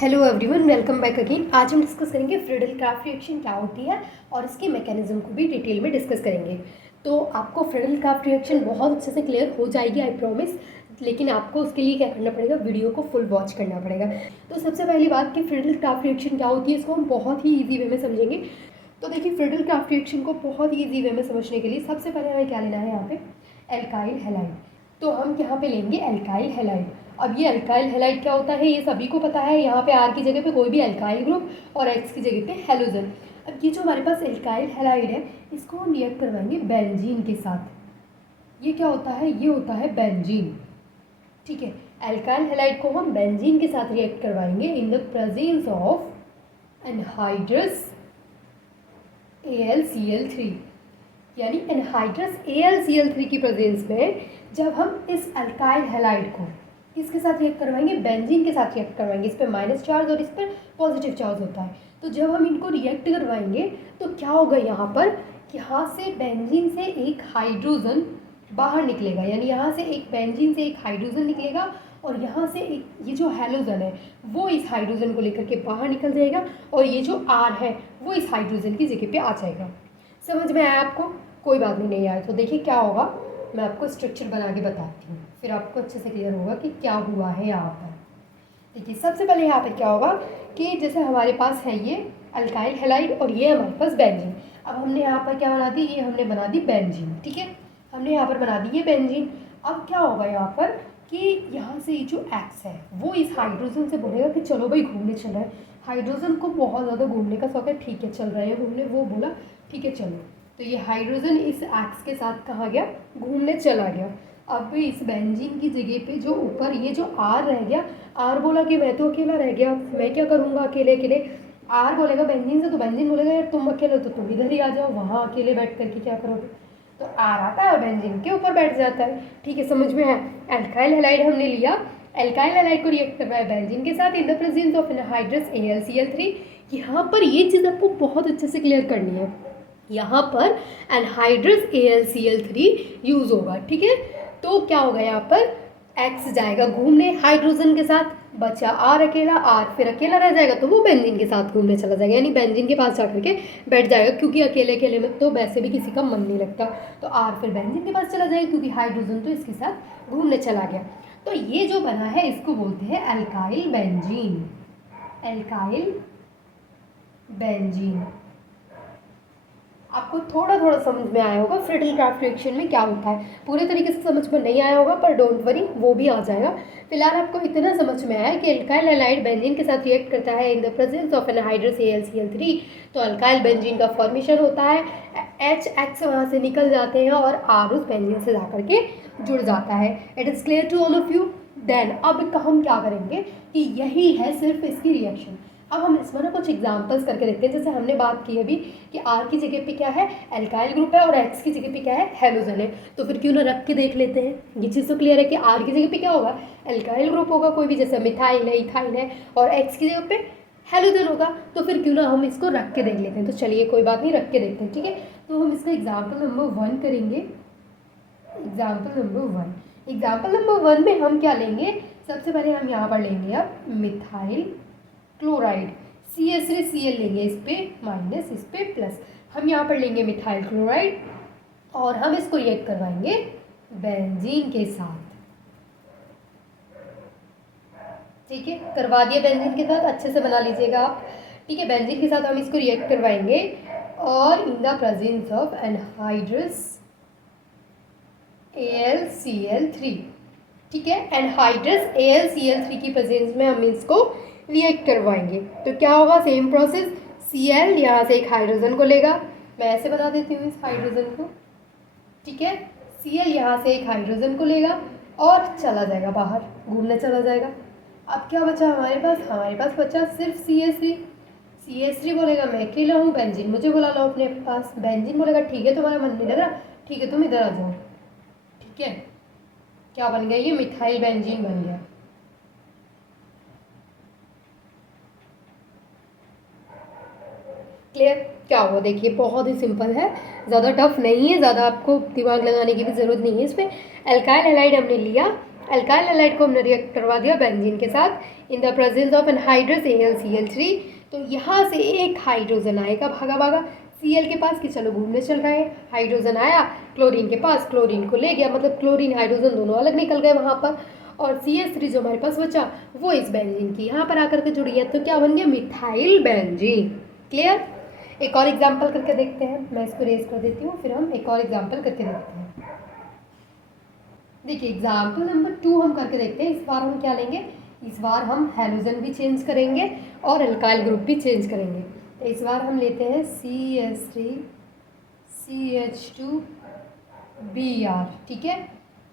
Hello everyone, welcome back again. आज हम discuss करेंगे फ्रीडल क्राफ्ट रिएक्शन क्या होती है और इसके मैकेनिज्म को भी डिटेल में डिस्कस करेंगे। तो आपको फ्रीडल क्राफ्ट रिएक्शन बहुत अच्छे से क्लियर हो जाएगी, आई प्रॉमिस। लेकिन आपको उसके लिए क्या करना पड़ेगा, वीडियो को फुल वॉच करना पड़ेगा। तो सबसे पहली बात कि फ्रीडल क्राफ्ट रिएक्शन क्या होती है, इसको हम बहुत ही ईजी वे में समझेंगे। तो देखिए, फ्रीडल क्राफ्ट रिएक्शन को बहुत ही ईजी वे में समझने के लिए सबसे पहले हमें क्या लेना है, यहाँ पे एल्काइल हैलाइड। तो हम यहाँ पे लेंगे एल्काइल हैलाइड। अब ये अल्काइल हैलाइड क्या होता है, ये सभी को पता है। यहाँ पे आर की जगह पे कोई भी अल्काइल ग्रुप और एक्स की जगह पे हेलोजन। अब ये जो हमारे पास एल्काइल हैलाइड है, इसको हम रिएक्ट करवाएंगे बेंजीन के साथ। ये क्या होता है, ये होता है बेंजीन। ठीक है, एल्काइल हैलाइड को हम बेंजीन के साथ रिएक्ट करवाएंगे इन the presence of anhydrous AlCl3। यानी एनहाइड्रस AlCl3 की प्रेजेंस में जब हम इस अल्काइल हैलाइड को किसके साथ रिएक्ट करवाएंगे, बेंजीन के साथ रिएक्ट करवाएंगे। इस पर माइनस चार्ज और इस पर पॉजिटिव चार्ज होता है। तो जब हम इनको रिएक्ट करवाएंगे तो क्या होगा, यहाँ से बेंजीन से एक हाइड्रोजन बाहर निकलेगा। यानी यहाँ से एक बेंजीन से एक हाइड्रोजन निकलेगा और यहाँ से एक ये जो हैलोजन है वो इस हाइड्रोजन को लेकर के बाहर निकल जाएगा और ये जो आर है वो इस हाइड्रोजन की जगह पे आ जाएगा। समझ में आया आपको? कोई बात नहीं आया तो देखिए क्या होगा, मैं आपको स्ट्रक्चर बना के बताती हूँ, फिर आपको अच्छे से क्लियर होगा कि क्या हुआ है यहाँ पर। देखिए, सबसे पहले यहाँ पर क्या होगा कि जैसे हमारे पास है ये अल्काइल हैलाइड और ये हमारे पास बेंजीन। अब हमने यहाँ पर क्या बना दी, ये हमने बना दी बेंजीन। ठीक है, हमने यहाँ पर बना दी ये बेंजीन। अब क्या होगा यहाँ पर कि यहाँ से ये जो एक्स है वो इस हाइड्रोजन से बोलेगा कि चलो भाई घूमने चल रहा है। हाइड्रोजन को बहुत ज़्यादा घूमने का शौक है, ठीक है चल रहे हैं घूमने। वो बोला ठीक है चलो, तो ये हाइड्रोजन इस एक्स के साथ कहाँ गया, घूमने चला गया। अब इस बेंजीन की जगह पे जो ऊपर ये जो आर रह गया, आर बोला कि मैं तो अकेला रह गया, मैं क्या करूँगा अकेले अकेले। आर बोलेगा बेंजीन से, तो बेंजीन बोलेगा यार तुम अकेले हो तो तुम इधर ही आ जाओ, वहाँ अकेले बैठ करके क्या करोगे। तो आर आता है और बेंजीन के ऊपर बैठ जाता है। ठीक है, समझ में है। एल्काइल हैलाइड हमने लिया, एल्काइल हैलाइड को रिएक्ट करवाया बेंजीन के साथ इन the presence of anhydrous AlCl3। यहाँ पर ये चीज़ आपको बहुत अच्छे से क्लियर करनी है। यहाँ पर एनहाइड्रस AlCl3 यूज़ होगा। ठीक है, तो क्या होगा, यहाँ पर एक्स जाएगा घूमने हाइड्रोजन के साथ, बचा आर अकेला, आर फिर अकेला रह जाएगा तो वो बेंजीन के साथ घूमने चला जाएगा। यानी बेंजीन के पास जाकर के बैठ जाएगा, क्योंकि अकेले अकेले में तो वैसे भी किसी का मन नहीं लगता। तो आर फिर बेंजीन के पास चला जाएगा क्योंकि हाइड्रोजन तो इसके साथ घूमने चला गया। तो ये जो बना है इसको बोलते हैं अल्काइल बेंजीन। एल्काइल बेंजीन आपको थोड़ा थोड़ा समझ में आया होगा फ्रीडल क्राफ्ट रिएक्शन में क्या होता है। पूरे तरीके से समझ में नहीं आया होगा पर डोंट वरी, वो भी आ जाएगा। फिलहाल आपको इतना समझ में आया कि अल्काइल हैलाइड बेंजीन के साथ रिएक्ट करता है in the presence of anhydrous AlCl3। तो अल्काइल बेंजीन का फॉर्मेशन होता है, HX वहाँ से निकल जाते हैं और R उस बेंजीन से जाकर के जुड़ जाता है। It is clear to all of you. Then अब हम क्या करेंगे कि यही है सिर्फ इसकी रिएक्शन। अब हम इसमें ना कुछ एग्जांपल्स करके देखते हैं। जैसे हमने बात की अभी कि आर की जगह पे क्या है, एल्काइल ग्रुप है और एक्स की जगह पे क्या है, हेलोजन है। तो फिर क्यों ना रख के देख लेते हैं। ये चीज़ तो क्लियर है कि आर की जगह पे क्या होगा, एल्काइल ग्रुप होगा कोई भी, जैसे मिथाइल है, इथाइल है, और एक्स की जगह पे हेलोजन होगा। तो फिर क्यों ना हम इसको रख के देख लेते हैं। तो चलिए कोई बात नहीं, रख के देखते हैं। ठीक है, तो हम इसका एग्जाम्पल नंबर 1 करेंगे। एग्जाम्पल नंबर 1 में हम क्या लेंगे, सबसे पहले हम यहाँ पर लेंगे अब मिथाइल क्लोराइड। CH3Cl लेंगे, इस पे माइनस इस पे प्लस। हम यहाँ पर लेंगे मिथाइल क्लोराइड और हम इसको रिएक्ट करवाएंगे बेंजीन के साथ। ठीक है, करवा दिया बेंजीन के साथ, अच्छे से बना लीजिएगा आप। ठीक है, बेंजीन के साथ हम इसको रिएक्ट करवाएंगे और इन the presence of anhydrous AlCl3। ठीक है, एनहाइड्रस AlCl3 की प्रेजेंस में हम इसको रिएक्ट करवाएंगे। तो क्या होगा, सेम प्रोसेस। Cl यहाँ से एक हाइड्रोजन को लेगा, मैं ऐसे बना देती हूँ इस हाइड्रोजन को। ठीक है, Cl यहाँ से एक हाइड्रोजन को लेगा और चला जाएगा बाहर, घूमने चला जाएगा। अब क्या बचा हमारे पास बचा सिर्फ CH3 बोलेगा मैं अकेला हूँ, बेंजीन मुझे बुला लो अपने पास। बेंजीन बोलेगा ठीक है तुम्हारा मन नहीं लग रहा, ठीक है तुम इधर आ जाओ। ठीक है, क्या बन गया, ये मिथाइल बेंजीन बन गया। क्लियर? क्या हुआ, देखिए बहुत ही सिंपल है, ज़्यादा टफ नहीं है, ज़्यादा आपको दिमाग लगाने की भी ज़रूरत नहीं है इसमें। एल्काइल हैलाइड हमने लिया, अल्काइल हैलाइड को हमने रिएक्ट करवा दिया बेंजीन के साथ इन the presence of anhydrous AlCl3। तो यहाँ से एक हाइड्रोजन आएगा भागा भागा Cl के पास कि चलो घूमने चल रहे हैं। हाइड्रोजन आया क्लोरीन के पास, क्लोरीन को ले गया, मतलब क्लोरीन हाइड्रोजन दोनों अलग निकल गए वहाँ पर। और CH3 जो हमारे पास बचा वो इस बेंजीन की यहाँ पर आकर के जुड़ी है, तो क्या बन गया मिथाइल बेंजीन। क्लियर। एक और एग्जाम्पल करके देखते हैं, मैं इसको रेज कर देती हूँ, फिर हम एक और एग्जाम्पल करके देखते हैं। देखिए एग्जाम्पल नंबर 2 हम करके देखते हैं। इस बार हम क्या लेंगे, इस बार हम हैलोजन भी चेंज करेंगे और अल्काइल ग्रुप भी चेंज करेंगे। तो इस बार हम लेते हैं CH3 CH2 Br। ठीक है,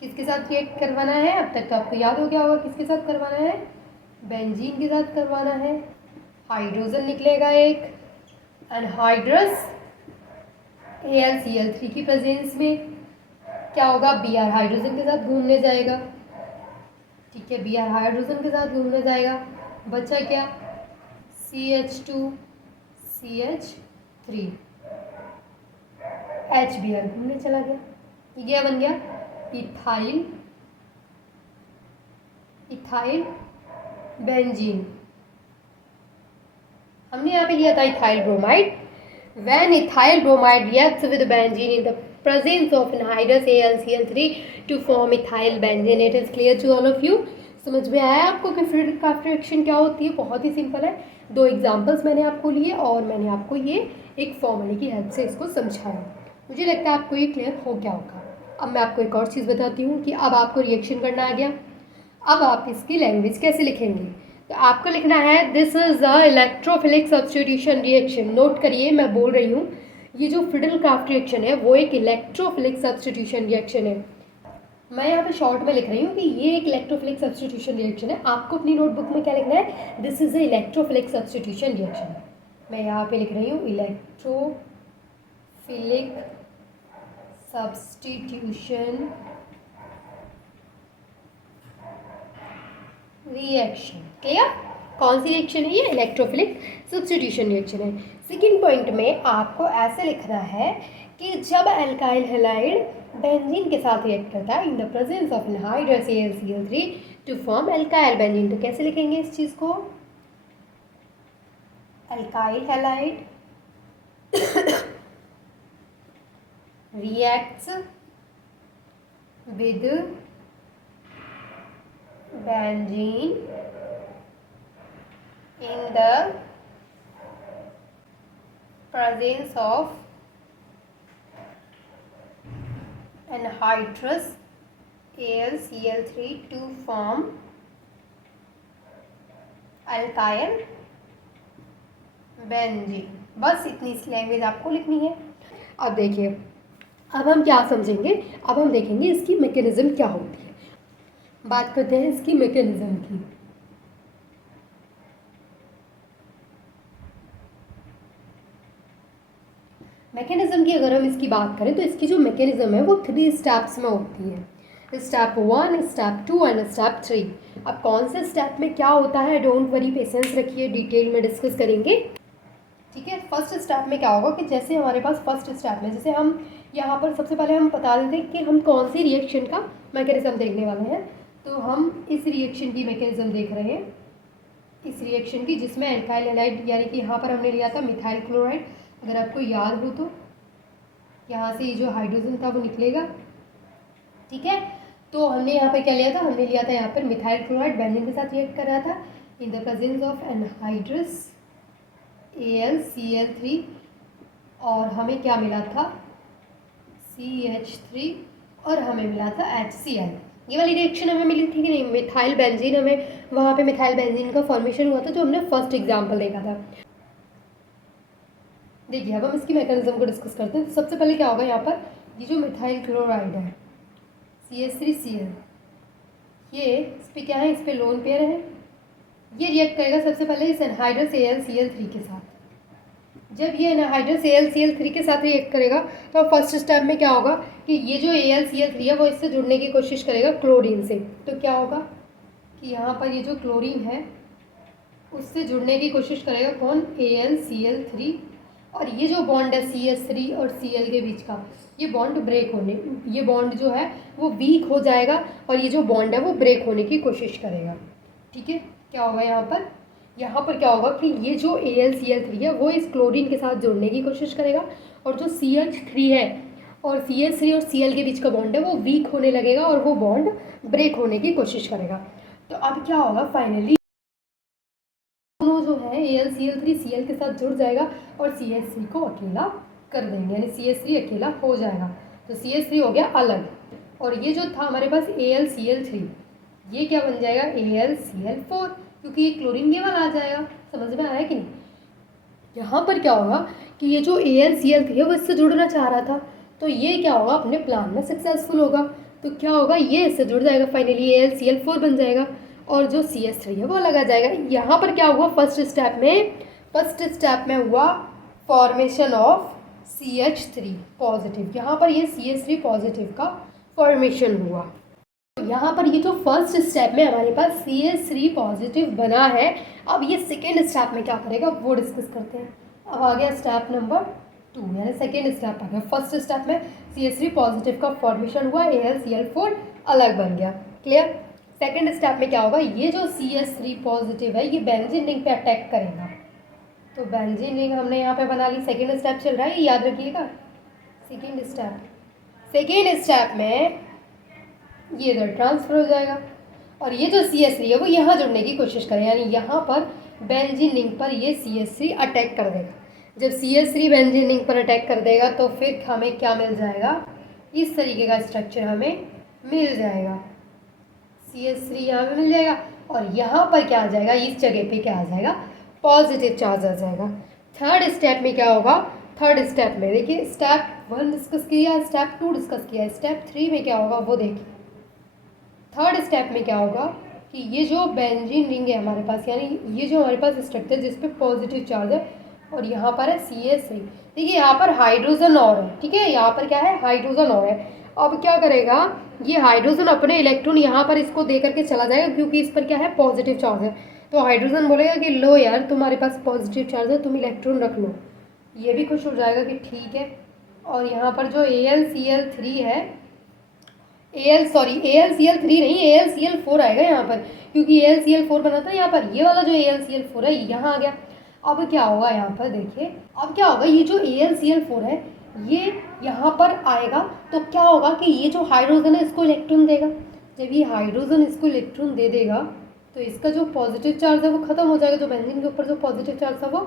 किसके साथ रिएक्ट करवाना है, अब तक तो आपको याद हो गया होगा किसके साथ करवाना है, बेंजीन के साथ करवाना है। हाइड्रोजन निकलेगा एक एनहाइड्रस AlCl3 की प्रेजेंस में क्या होगा, Br हाइड्रोजन के साथ घूमने जाएगा। ठीक है, Br हाइड्रोजन के साथ घूमने जाएगा, बचा क्या CH2 CH3 HBr घूमने चला गया। ये क्या बन गया इथाइल इथाइल बेंजीन। हमने यहाँ पे लिया था ethyl bromide. When ethyl bromide reacts with benzene in the presence of anhydrous AlCl3 to form ethyl benzene, it is clear to all of you। समझ में आया आपको कि फ्रीडल क्राफ्ट रिएक्शन क्या होती है? बहुत ही सिंपल है। 2 एग्जांपल्स मैंने आपको लिए और मैंने आपको ये एक फॉर्मूले की हेल्प से इसको समझाया। मुझे लगता है आपको ये क्लियर हो गया होगा। अब मैं आपको एक और चीज़ बताती हूँ कि अब आपको रिएक्शन करना आ गया। अब आप इसकी लैंग्वेज कैसे लिखेंगे, तो आपको लिखना है this is the electrophilic substitution reaction. Note करिए मैं बोल रही हूँ, ये जो फ्रीडल क्राफ्ट रिएक्शन है वो एक इलेक्ट्रोफिलिक सब्स्टिट्यूशन रिएक्शन है। मैं यहाँ पे शॉर्ट में लिख रही हूँ कि ये एक इलेक्ट्रोफिलिक सब्स्टिट्यूशन रिएक्शन है। आपको अपनी नोटबुक में क्या लिखना है, this is a electrophilic substitution reaction. मैं यहाँ पे लिख रही हूँ इलेक्ट्रोफिलिक सब्स्टिट्यूशन रिएक्शन। क्लियर। कौन सी रिएक्शन है ये, इलेक्ट्रोफिलिक सब्स्टिट्यूशन रिएक्शन है। सेकेंड पॉइंट में आपको ऐसे लिखना है कि जब अल्काइल हैलाइड बेंजीन के साथ रिएक्ट करता है in the presence of anhydrous AlCl3 to form alkyl benzene. तो कैसे लिखेंगे इस चीज़ को, alkyl halide reacts with benzene in the presence of anhydrous AlCl3 to form alkyl benzene। बस इतनी सी लैंग्वेज आपको लिखनी है। अब देखिए, अब हम क्या समझेंगे, अब हम देखेंगे इसकी मैकेनिज्म क्या होती है। बात करते हैं इसकी मैकेनिज्म की। मैकेनिज्म की अगर हम इसकी बात करें तो इसकी जो मैकेनिज्म है वो 3 स्टेप्स में होती है, स्टेप 1, स्टेप 2 एंड स्टेप 3। अब कौन से स्टेप में क्या होता है, डोंट वरी, पेशेंस रखिए, डिटेल में डिस्कस करेंगे। ठीक है, फर्स्ट स्टेप में क्या होगा कि जैसे हमारे पास फर्स्ट स्टेप में, जैसे हम यहाँ पर सबसे पहले हम बता देते हैं कि हम कौन सी रिएक्शन का मैकेनिज्म देखने वाले हैं। तो हम इस रिएक्शन की मैकेनिज्म देख रहे हैं, इस रिएक्शन की जिसमें अल्काइल हैलाइड यानी कि यहाँ पर हमने लिया था मिथाइल क्लोराइड। अगर आपको याद हो तो यहाँ से ये जो हाइड्रोजन था वो निकलेगा। ठीक है, तो हमने यहाँ पर क्या लिया था, हमने लिया था यहाँ पर मिथाइल क्लोराइड बेंजीन के साथ रिएक्ट कर रहा था इन the presence of anhydrous AlCl3 और हमें क्या मिला था CH3 और हमें मिला था HCl। ये वाली रिएक्शन हमें मिली थी कि नहीं, मिथाइल बेंजीन, हमें वहाँ पे मिथाइल बेंजीन का फॉर्मेशन हुआ था जो हमने फर्स्ट एग्जाम्पल देखा था। देखिए अब हम इसकी मैकेनिज्म को डिस्कस करते हैं। तो सबसे पहले क्या होगा, यहाँ पर ये जो मिथाइल क्लोराइड है CH3Cl, ये इस पर क्या है, इस पर लोन पेयर है, ये रिएक्ट करेगा सबसे पहले इस एनहाइड्रस AlCl3 के साथ। जब ये एनहाइड्रस AlCl3 के साथ रिएक्ट करेगा तो फर्स्ट स्टेप में क्या होगा कि ये जो AlCl3 है वो इससे जुड़ने की कोशिश करेगा क्लोरीन से। तो क्या होगा कि यहाँ पर ये जो क्लोरीन है उससे जुड़ने की कोशिश करेगा कौन, AlCl3 और ये जो बॉन्ड है CH3 और Cl के बीच का, ये बॉन्ड ब्रेक होने, ये बॉन्ड जो है वो वीक हो जाएगा और ये जो बॉन्ड है वो ब्रेक होने की कोशिश करेगा। ठीक है, क्या होगा यहाँ पर क्या होगा कि ये जो AlCl3 है वो इस क्लोरीन के साथ जुड़ने की कोशिश करेगा और जो CH3 है और CH3 और Cl के बीच का बॉन्ड है वो वीक होने लगेगा और वो बॉन्ड ब्रेक होने की कोशिश करेगा। तो अब क्या होगा, फाइनली दोनों जो है AlCl3 Cl के साथ जुड़ जाएगा और CH3 को अकेला कर देंगे, यानी CH3 अकेला हो जाएगा। तो CH3 हो गया अलग, और ये जो था हमारे पास AlCl3, ये क्या बन जाएगा AlCl4, क्योंकि ये क्लोरीन केवल आ जाएगा। समझ में आया कि नहीं? यहाँ पर क्या होगा कि ये जो AlCl3 है वो इससे जुड़ना चाह रहा था, तो ये क्या होगा, अपने प्लान में सक्सेसफुल होगा। तो क्या होगा, ये इससे जुड़ जाएगा, फाइनली AlCl4 बन जाएगा और जो CH3 है वो अलग आ जाएगा। यहाँ पर क्या हुआ, फर्स्ट स्टेप में हुआ फॉर्मेशन ऑफ CH3 पॉजिटिव। यहाँ पर ये CH3 पॉजिटिव का फॉर्मेशन हुआ। यहाँ पर ये जो फर्स्ट स्टेप में हमारे पास CH3 पॉजिटिव बना है, अब ये सेकेंड स्टेप में क्या करेगा वो डिस्कस करते हैं। अब आ गया स्टेप नंबर 2, यानी सेकेंड स्टेप आ गया। फर्स्ट स्टेप में CH3 पॉजिटिव का फॉर्मेशन हुआ, AlCl4 अलग बन गया। क्लियर? सेकेंड स्टेप में क्या होगा, ये जो CH3 पॉजिटिव है ये बेंजीन रिंग पे अटैक करेगा। तो बेंजीन रिंग हमने यहाँ पे बना ली। सेकेंड स्टेप चल रहा है, याद रखिएगा। सेकेंड स्टेप में ये इधर ट्रांसफर हो जाएगा और ये जो CH3 है वो यहाँ जुड़ने की कोशिश करें, यानी यहाँ पर बेंजीन रिंग पर ये CH3 अटैक कर देगा। जब CH3 बेंजीन रिंग पर अटैक कर देगा तो फिर हमें क्या मिल जाएगा, इस तरीके का स्ट्रक्चर हमें मिल जाएगा। CH3 यहाँ पे मिल जाएगा और यहाँ पर क्या आ जाएगा, इस जगह पे क्या आ जाएगा, पॉजिटिव चार्ज आ जाएगा। थर्ड स्टेप में क्या होगा, थर्ड स्टेप में देखिए, स्टेप 1 डिस्कस किया, स्टेप 2 डिस्कस किया, स्टेप 3 में क्या होगा वो देखिए। थर्ड स्टेप में क्या होगा कि ये जो बेंजीन रिंग है हमारे पास, यानी ये जो हमारे पास स्ट्रक्चर जिस पे पॉजिटिव चार्ज है और यहाँ पर है CH3, देखिए यहाँ पर हाइड्रोजन और है। ठीक है, यहाँ पर क्या है, हाइड्रोजन और है। अब क्या करेगा, ये हाइड्रोजन अपने इलेक्ट्रॉन यहाँ पर इसको दे करके चला जाएगा, क्योंकि इस पर क्या है, पॉजिटिव चार्ज है। तो हाइड्रोजन बोलेगा कि लो यार, तुम्हारे पास पॉजिटिव चार्ज है, तुम इलेक्ट्रॉन रख लो। ये भी खुश हो जाएगा कि ठीक है। और यहाँ पर जो AlCl3 है, AlCl3 नहीं, AlCl4 आएगा यहाँ पर, क्योंकि AlCl4 बना था यहाँ पर। ये वाला जो AlCl4 है यहाँ आ गया। अब क्या होगा यहाँ पर देखिए, अब क्या होगा, ये जो AlCl4 है ये यहाँ पर आएगा तो क्या होगा कि ये जो हाइड्रोजन है इसको इलेक्ट्रॉन देगा। जब ये हाइड्रोजन इसको इलेक्ट्रॉन दे देगा तो इसका जो पॉजिटिव चार्ज है वो खत्म हो जाएगा। जो बेंजीन के ऊपर जो पॉजिटिव चार्ज था वो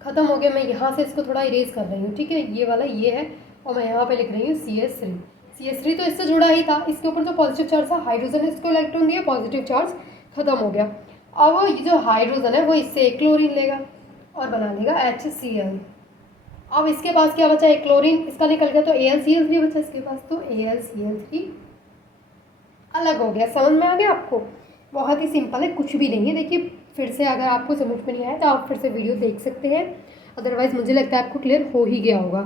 खत्म हो गया। मैं यहाँ से इसको थोड़ा इरेज कर रही हूँ। ठीक है, ये वाला ये है और मैं यहाँ पे लिख रही हूँ CH3 तो इससे जुड़ा ही था। इसके ऊपर जो पॉजिटिव चार्ज था, हाइड्रोजन ने इसको इलेक्ट्रॉन दिया, पॉजिटिव चार्ज खत्म हो गया। अब ये जो हाइड्रोजन है वो इससे एक क्लोरीन लेगा और बना लेगा HCl। अब इसके पास क्या बचा, एक क्लोरीन इसका निकल गया, तो AlCl3 बचा इसके पास, तो AlCl3 अलग हो गया। समझ में आ गया आपको? बहुत ही सिंपल है, कुछ भी नहीं है। देखिए फिर से अगर आपको समझ में नहीं आया तो आप फिर से वीडियो देख सकते हैं, अदरवाइज़ मुझे लगता है आपको क्लियर हो ही गया होगा।